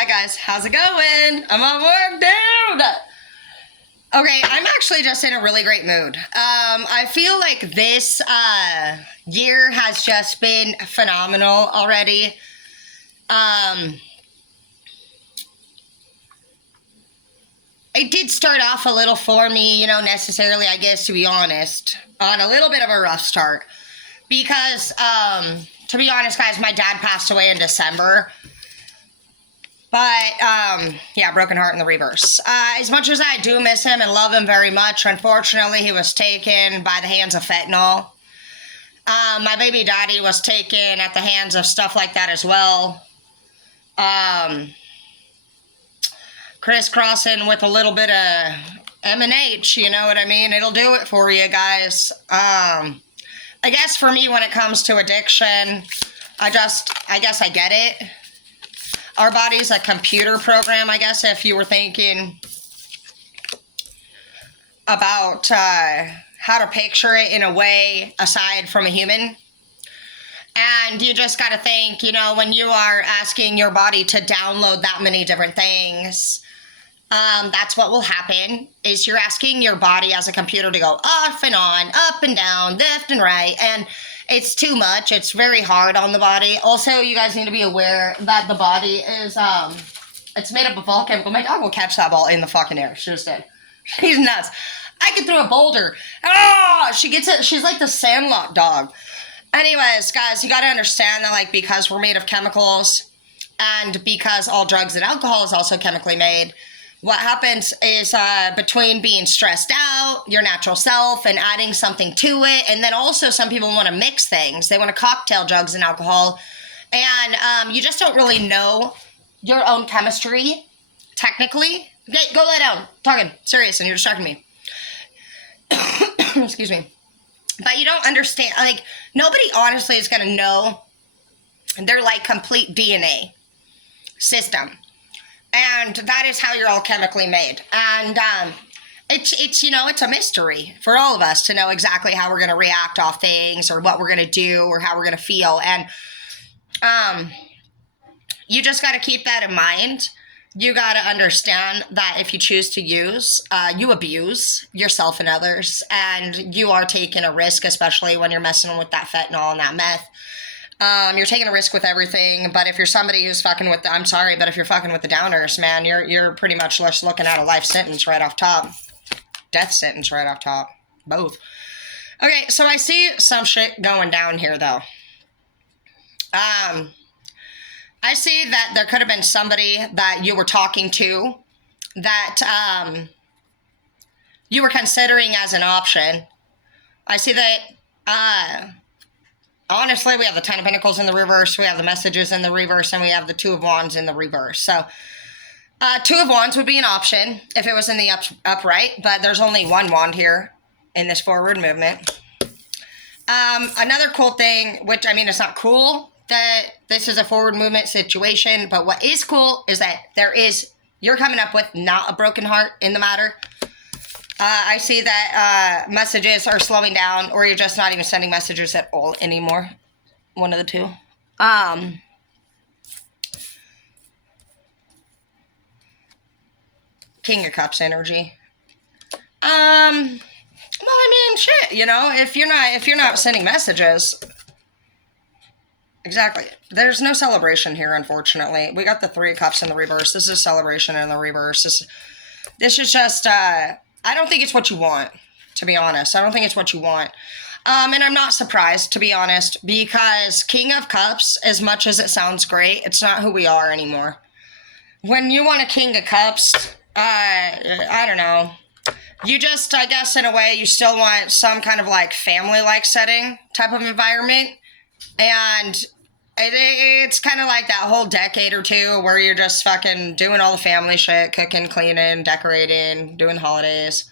Hi guys, how's it going? I'm at work, dude! Okay, I'm actually just in a really great mood. I feel like this year has just been phenomenal already. It did start off a little for me, necessarily, I guess, to be honest, on a little bit of a rough start. Because, to be honest, guys, my dad passed away in December. But, yeah, broken heart in the reverse. As much as I do miss him and love him very much, unfortunately, he was taken by the hands of fentanyl. My baby daddy was taken at the hands of stuff like that as well. Crisscrossing with a little bit of M&H, you know what I mean? It'll do it for you guys. I guess for me, when it comes to addiction, I guess I get it. Our body's a computer program, I guess, if you were thinking about how to picture it in a way aside from a human. And you just got to think, when you are asking your body to download that many different things, that's what will happen, is you're asking your body as a computer to go off and on, up and down, left and right, and it's too much. It's very hard on the body. Also, you guys need to be aware that the body is, it's made up of all chemical. My dog will catch that ball in the fucking air. She just did. She's nuts. I could throw a boulder. Oh, she gets it. She's like the Sandlot dog. Anyways, guys, you got to understand that, because we're made of chemicals and because all drugs and alcohol is also chemically made, what happens is between being stressed out, your natural self, and adding something to it, and then also some people want to mix things. They want to cocktail drugs and alcohol, and you just don't really know your own chemistry, technically. Okay, go lay down. Talking. Serious, and you're distracting me. Excuse me. But you don't understand, nobody honestly is going to know their, complete DNA system. And that is how you're all chemically made. And it's it's a mystery for all of us to know exactly how we're going to react off things or what we're going to do or how we're going to feel. And you just got to keep that in mind. You got to understand that if you choose to use, you abuse yourself and others. And you are taking a risk, especially when you're messing with that fentanyl and that meth. You're taking a risk with everything, but if you're somebody who's fucking with I'm sorry, but if you're fucking with the downers, man, you're pretty much just looking at a life sentence right off top. Death sentence right off top. Both. Okay, so I see some shit going down here, though. I see that there could have been somebody that you were talking to that you were considering as an option. I see that honestly, we have the Ten of Pentacles in the reverse, we have the Messages in the reverse, and we have the Two of Wands in the reverse. So, Two of Wands would be an option if it was in the upright, but there's only one wand here in this forward movement. Another cool thing, which, it's not cool that this is a forward movement situation, but what is cool is that you're coming up with not a broken heart in the matter. I see that messages are slowing down, or you're just not even sending messages at all anymore. One of the two. King of Cups energy. Shit, if you're not sending messages, exactly. There's no celebration here, unfortunately. We got the Three of Cups in the reverse. This is celebration in the reverse. This is just, I don't think it's what you want, to be honest. I don't think it's what you want. And I'm not surprised, to be honest, because King of Cups, as much as it sounds great, it's not who we are anymore. When you want a King of Cups, I don't know. You just, I guess, in a way, you still want some kind of, family-like setting type of environment. And it's kind of like that whole decade or two where you're just fucking doing all the family shit, cooking, cleaning, decorating, doing holidays,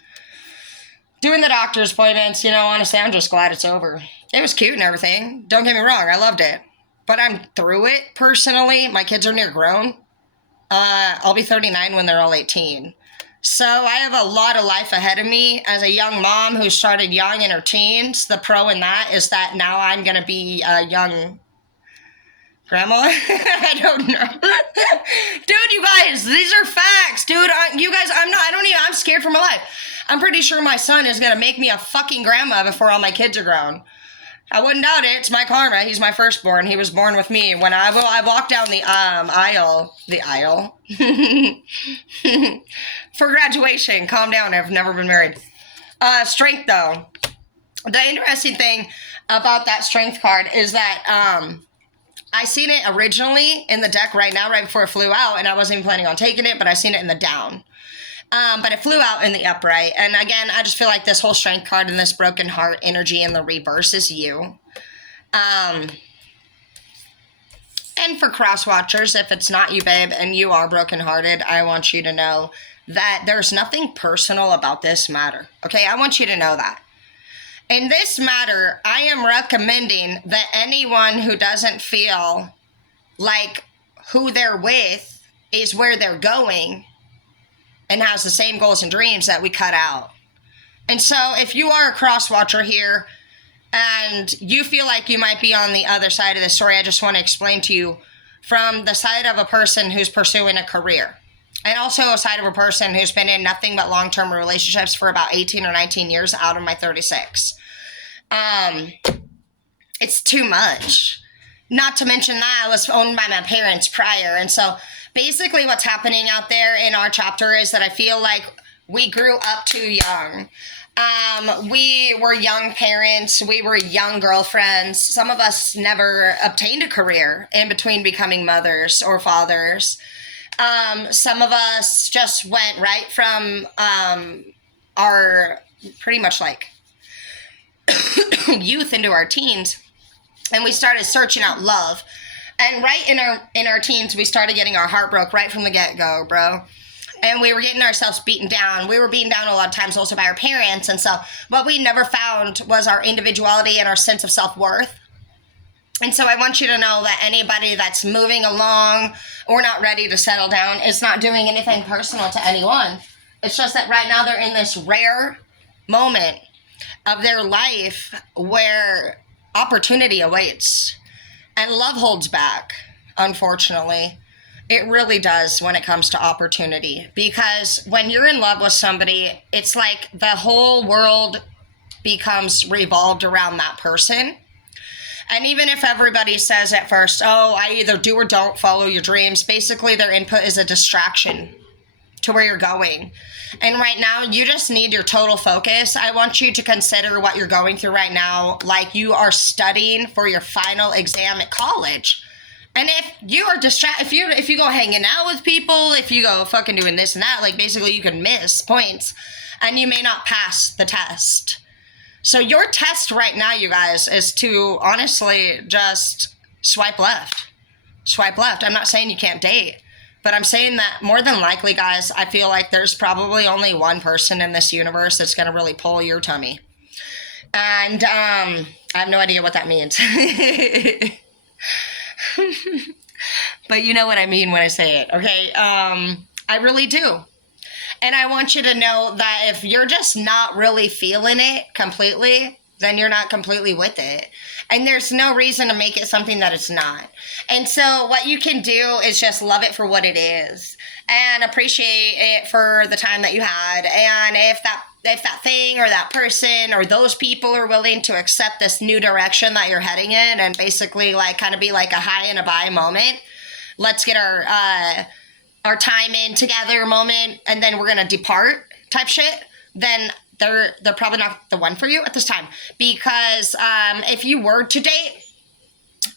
doing the doctor's appointments. Honestly, I'm just glad it's over. It was cute and everything. Don't get me wrong, I loved it. But I'm through it, personally. My kids are near grown. I'll be 39 when they're all 18. So I have a lot of life ahead of me as a young mom who started young in her teens. The pro in that is that now I'm going to be a young grandma. I don't know. Dude, you for my life. I'm pretty sure my son is going to make me a fucking grandma before all my kids are grown. I wouldn't doubt it. It's my karma. He's my firstborn. He was born with me. When I walked down the aisle for graduation. Calm down. I've never been married. Strength, though. The interesting thing about that strength card is that I seen it originally in the deck right now, right before it flew out, and I wasn't even planning on taking it, but I seen it in the down. But it flew out in the upright. And again, I just feel like this whole strength card and this broken heart energy in the reverse is you. And for cross watchers, if it's not you, babe, and you are brokenhearted, I want you to know that there's nothing personal about this matter. Okay, I want you to know that. In this matter, I am recommending that anyone who doesn't feel like who they're with is where they're going and has the same goals and dreams, that we cut out. And so if you are a cross watcher here and you feel like you might be on the other side of the story, I just want to explain to you from the side of a person who's pursuing a career, and also a side of a person who's been in nothing but long-term relationships for about 18 or 19 years out of my 36. It's too much. Not to mention that I was owned by my parents prior. And so basically what's happening out there in our chapter is that I feel like we grew up too young. We were young parents. We were young girlfriends. Some of us never obtained a career in between becoming mothers or fathers. Some of us just went right from our pretty much like youth into our teens, and we started searching out love. And right in our teens, we started getting our heart broke right from the get-go, bro. And we were getting ourselves beaten down. We were beaten down a lot of times also by our parents. And so what we never found was our individuality and our sense of self-worth. And so I want you to know that anybody that's moving along or not ready to settle down is not doing anything personal to anyone. It's just that right now they're in this rare moment of their life where opportunity awaits and love holds back, unfortunately. It really does when it comes to opportunity, because when you're in love with somebody, it's like the whole world becomes revolved around that person. And even if everybody says at first, oh, I either do or don't follow your dreams, basically their input is a distraction to where you're going. And right now, you just need your total focus. I want you to consider what you're going through right now like you are studying for your final exam at college. And if you are distracted, if you go hanging out with people, if you go fucking doing this and that, like basically you can miss points and you may not pass the test. So your test right now, you guys, is to honestly just swipe left. Swipe left. I'm not saying you can't date, but I'm saying that more than likely, guys, I feel like there's probably only one person in this universe that's going to really pull your tummy. And I have no idea what that means. But you know what I mean when I say it, okay? I really do. And I want you to know that if you're just not really feeling it completely, then you're not completely with it. And there's no reason to make it something that it's not. And so what you can do is just love it for what it is and appreciate it for the time that you had. And if that thing or that person or those people are willing to accept this new direction that you're heading in and basically like kind of be like a high and a bye moment, let's get our time in together moment and then we're going to depart type shit, then they're probably not the one for you at this time. Because if you were to date,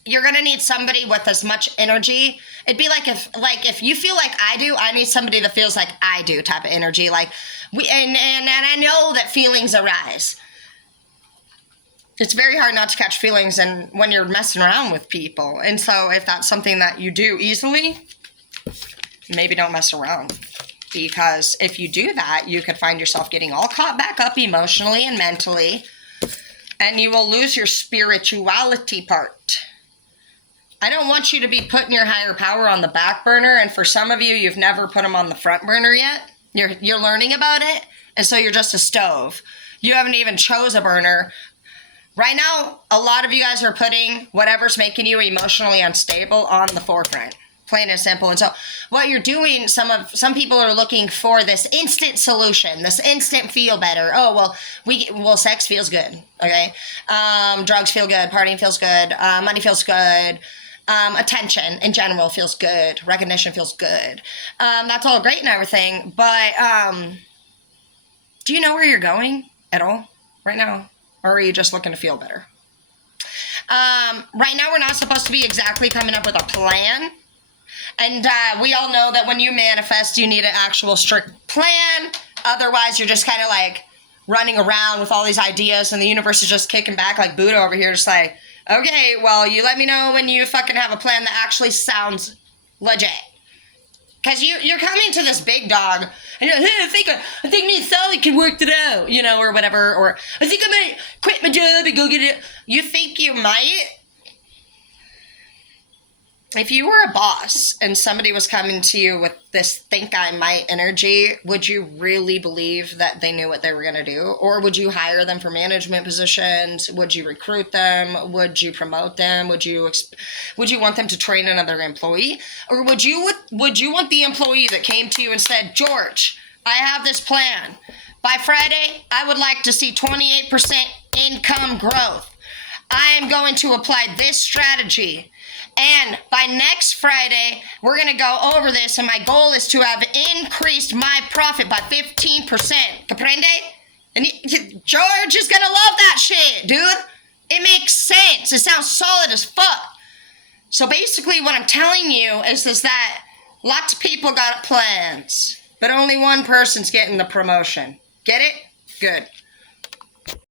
you're going to need somebody with as much energy. It'd be like if you feel like I do, I need somebody that feels like I do type of energy. Like and I know that feelings arise. It's very hard not to catch feelings and when you're messing around with people. And so if that's something that you do easily, maybe don't mess around. Because if you do that, you could find yourself getting all caught back up emotionally and mentally, and you will lose your spirituality part. I don't want you to be putting your higher power on the back burner, and for some of you, you've never put them on the front burner yet. You're learning about it, and so you're just a stove. You haven't even chose a burner. Right now, a lot of you guys are putting whatever's making you emotionally unstable on the forefront. Plain and simple. And so what you're doing, some people are looking for this instant solution, this instant feel better. Oh, well, sex feels good. Okay. Drugs feel good. Partying feels good. Money feels good. Attention in general feels good. Recognition feels good. That's all great and everything. But, do you know where you're going at all right now? Or are you just looking to feel better? Right now, we're not supposed to be exactly coming up with a plan. And we all know that when you manifest, you need an actual strict plan. Otherwise, you're just kind of like running around with all these ideas, and the universe is just kicking back like Buddha over here, just like, okay, well, you let me know when you fucking have a plan that actually sounds legit. Because you're coming to this big dog, and you're like, hey, I think me and Sally can work it out, or whatever. Or I think I might quit my job and go get it. You think you might? If you were a boss and somebody was coming to you with this think I might energy, would you really believe that they knew what they were going to do? Or would you hire them for management positions? Would you recruit them? Would you promote them? Would you want them to train another employee? Or would you want the employee that came to you and said, George, I have this plan. By Friday, I would like to see 28% income growth. I am going to apply this strategy. And by next Friday, we're going to go over this, and my goal is to have increased my profit by 15%. Comprende? And George is going to love that shit, dude. It makes sense. It sounds solid as fuck. So basically what I'm telling you is that lots of people got plans, but only one person's getting the promotion. Get it? Good.